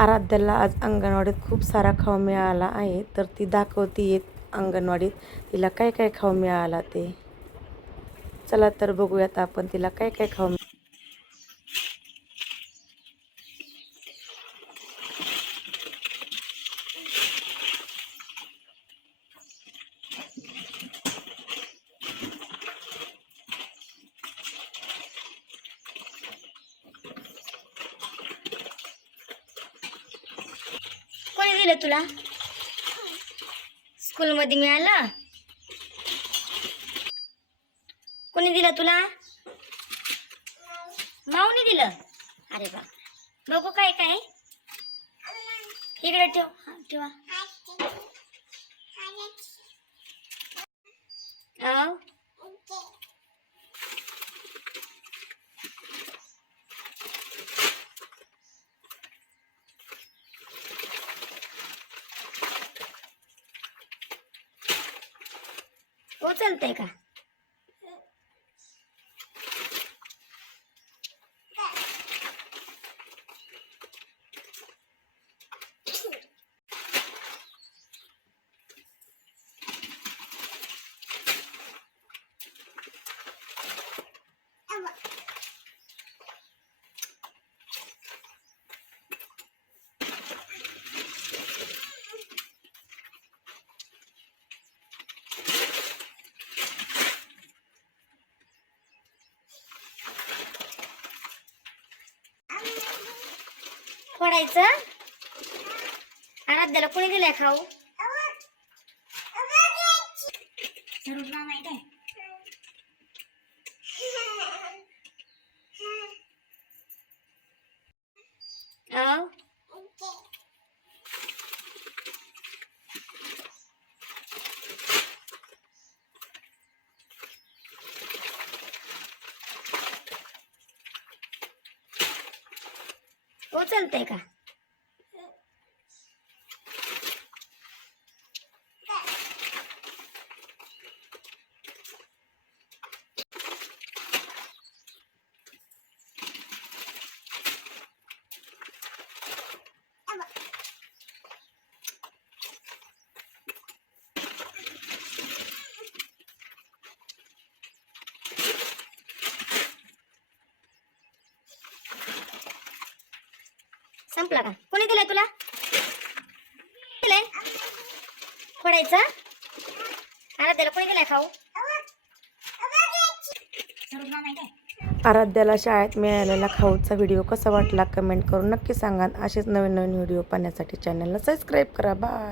आराध्याला आज अंगणवाडीत खूप सारा खाऊ मिळाला आहे. तर ती दाखवती येत अंगणवाडीत. तिला काय काय खाऊ मिळाला ते? चला तर बघूयात आपण तिला काय काय खाऊ कोणी दिलं तुला? स्कूलमध्ये मिळालं? कोणी दिलं तुला? माऊनी दिलं? अरे बा बघू काय काय. इकडे ठेव. ठेवा. अहो, चालतंय का? फोडायचं. आराध्याला कोणी दिलंय खाऊ? हो का? संपला का? कोणी दिलाय तुला? दिलाय? फोडायचा? आराध्याला कोणी दिलाय खाऊ? आराध्याला शाळेत मिळालेला खाऊचा व्हिडिओ कसा वाटला कमेंट करून नक्की सांगा. असेच नवीन नवीन व्हिडिओ पाहण्यासाठी चॅनलला सबस्क्राईब करा. बाय